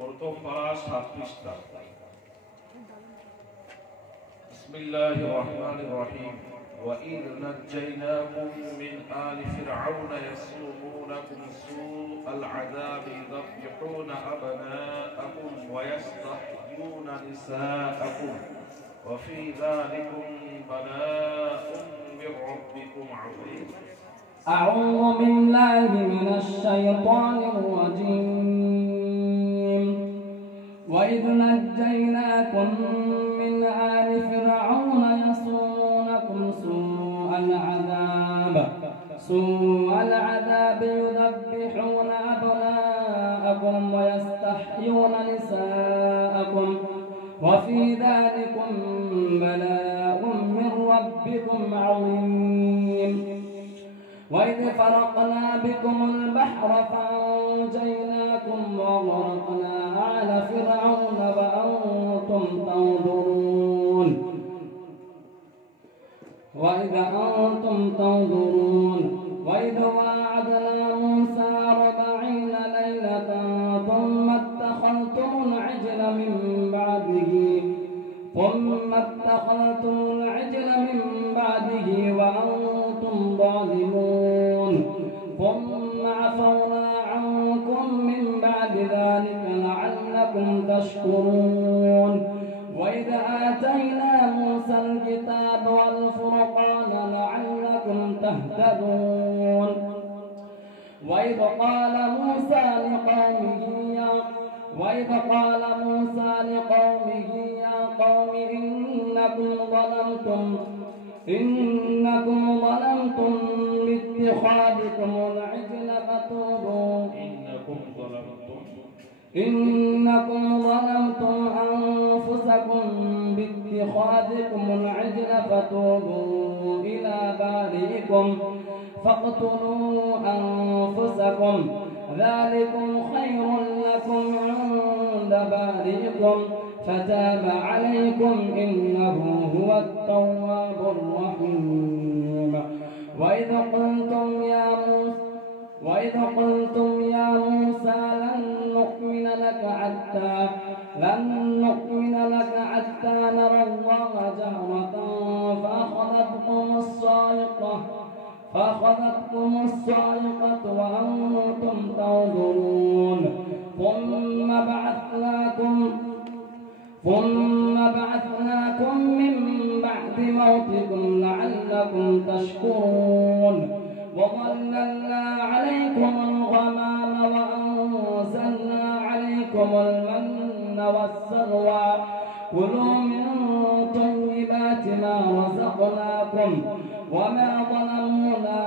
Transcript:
প্রথম পারা 7 পৃষ্ঠা। বিসমিল্লাহির রহমানির রহিম। وَإِذْ نَجَّيْنَاكُمْ مِنْ آلِ فِرْعَوْنَ يَسُومُونَكُمْ سُوءَ الْعَذَابِ يُذَبِّحُونَ أَبْنَاءَكُمْ وَيَسْتَحْيُونَ نِسَاءَكُمْ وَفِي ذَلِكُمْ بَلَاءٌ مِنْ رَبِّكُمْ عَظِيمٌ. أعوذ بالله من الشيطان الرجيم. وإذ نجيناكم من آل فرعون يسومونكم سوء العذاب يذبحون أبناءكم ويستحيون نساءكم وفي ذلكم بلاء من ربكم عظيم. وإذ فرقنا بكم البحر فأنجيناكم وأغرقنا آل فرعون وأنتم تنظرون. وإذ واعدنا موسى 40 ليلة ثم اتخذتم العجل من بعده وأنتم ظالمون. ثم عفونا عنكم من بعد ذلك لعلكم تشكرون. وإذ آتينا موسى الكتاب والفرقان لعلكم تهتدون. وإذ قال موسى لقومه يا قوم إنكم ظلمتم باتخاذكم العجل إنكم ظلمتم أنفسكم باتخاذكم العجل فتوبوا إلى بارئكم فاقتلوا أنفسكم ذلكم خير لكم عند بارئكم فتاب عليكم إنه هو التواب الرحيم. وإذ قلتم يا موسى لن نؤمن لك حتى نرى الله جهرة فأخذتكم الصاعقة وأنتم تنظرون. ثم بعثناكم من بعد موتكم لعلكم تشكرون. وظللنا عليكم الغمام وأنزلنا عليكم المن والسلوى كلوا من طيبات ما رزقناكم وما ظلمونا